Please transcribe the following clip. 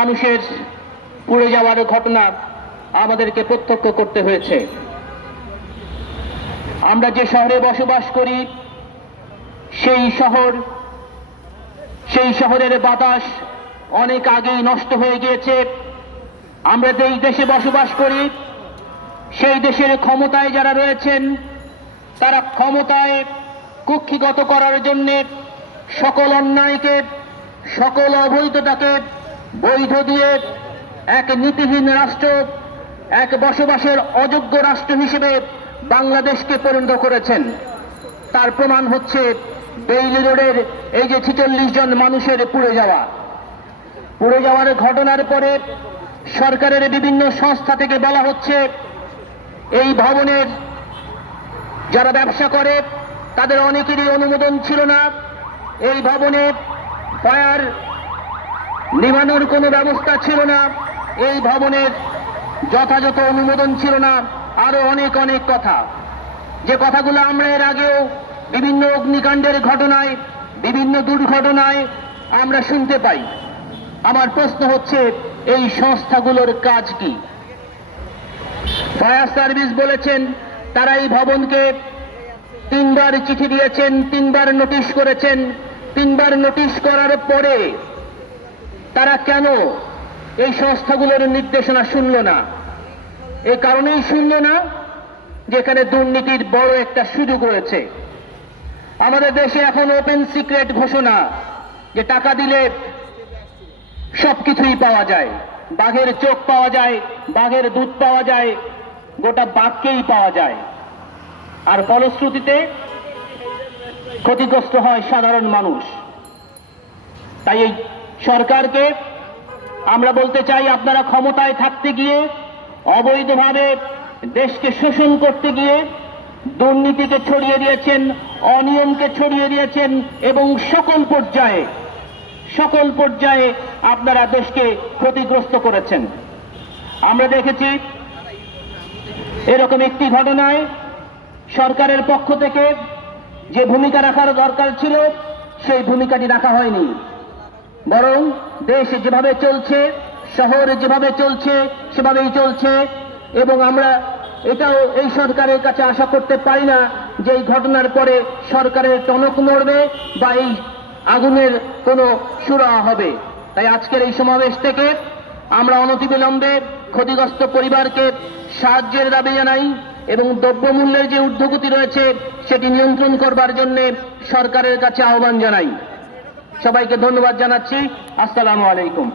মানুষের পুড়ে যাওয়ার ঘটনা আমাদেরকে প্রত্যক্ষ করতে হয়েছে। আমরা যে শহরে বসবাস করি, সেই শহর, সেই শহরের বাতাস অনেক আগেই নষ্ট হয়ে গিয়েছে। আমরা যেই দেশে বসবাস করি, সেই দেশের ক্ষমতায় যারা রয়েছেন, তারা ক্ষমতায় কুক্ষিগত করার জন্যে সকল অন্যায়কে, সকল অবৈধতাকে বৈধ দিয়ে এক নীতিহীন রাষ্ট্র, এক বসবাসের অযোগ্য রাষ্ট্র হিসেবে বাংলাদেশকে পরিণত করেছেন। তার প্রমাণ হচ্ছে বেইলি রোডের এই যে ছিচল্লিশ জন মানুষের পুড়ে যাওয়া। পুড়ে যাওয়ার ঘটনার পরে সরকারের বিভিন্ন সংস্থা থেকে বলা হচ্ছে, এই ভবনের যারা ব্যবসা করে, তাদের অনেকেরই অনুমোদন ছিল না। এই ভবনে ফায়ার নিবানোর কোনো ব্যবস্থা ছিল না। এই ভবনের যথাযথ অনুমোদন ছিল না। আরও অনেক অনেক কথা। যে কথাগুলো আমরা এর আগেও বিভিন্ন অগ্নিকাণ্ডের ঘটনায়, বিভিন্ন দুর্ঘটনায় আমরা শুনতে পাই। আমার প্রশ্ন হচ্ছে, এই সংস্থাগুলোর কাজ কি? ফায়ার সার্ভিস বলেছেন, তারা এই ভবনকে তিনবার চিঠি দিয়েছেন, তিনবার নোটিশ করেছেন। তিনবার নোটিশ করার পরে তারা কেন এই সংস্থাগুলোর নির্দেশনা শুনল না? এ কারণেই শুনল না যেখানে দুর্নীতির বড় একটা সুযোগ রয়েছে। আমাদের দেশে এখন ওপেন সিক্রেট ঘোষণা যে টাকা দিলে সব কিছুই পাওয়া যায়। বাঘের চোখ পাওয়া যায়, বাঘের দুধ পাওয়া যায়, গোটা বাঘকেই পাওয়া যায়। আর ফলশ্রুতিতে ক্ষতিগ্রস্ত হয় সাধারণ মানুষ। তাই এই সরকারকে আমরা বলতে চাই, আপনারা ক্ষমতায় থাকতে গিয়ে, অবৈধভাবে দেশকে শোষণ করতে গিয়ে দুর্নীতিকে ছড়িয়ে দিয়েছেন, অনিয়মকে ছড়িয়ে দিয়েছেন এবং সকল পর্যায়ে সকল পর্যায়ে আপনারা দেশকে ক্ষতিগ্রস্ত করেছেন। আমরা দেখেছি, এরকম একটি ঘটনায় সরকারের পক্ষ থেকে যে ভূমিকা রাখার দরকার ছিল, সেই ভূমিকাটি রাখা হয়নি। বরং দেশ যেভাবে চলছে, শহর যেভাবে চলছে, সেভাবেই চলছে। এবং আমরা এটাও এই সরকারের কাছে আশা করতে পারি না যে এই ঘটনার পরে সরকারের টনক নড়বে বা এই আগুনের কোনো সুরা হবে। তাই আজকের এই সমাবেশ থেকে আমরা অনতিবিলম্বে ক্ষতিগ্রস্ত পরিবারকে সাহায্যের দাবি জানাই এবং দ্রব্যমূল্যের যে ঊর্ধ্বগতি রয়েছে, সেটি নিয়ন্ত্রণ করবার জন্যে সরকারের কাছে আহ্বান জানাই। সবাইকে ধন্যবাদ জানাচ্ছি। আসসালামু আলাইকুম।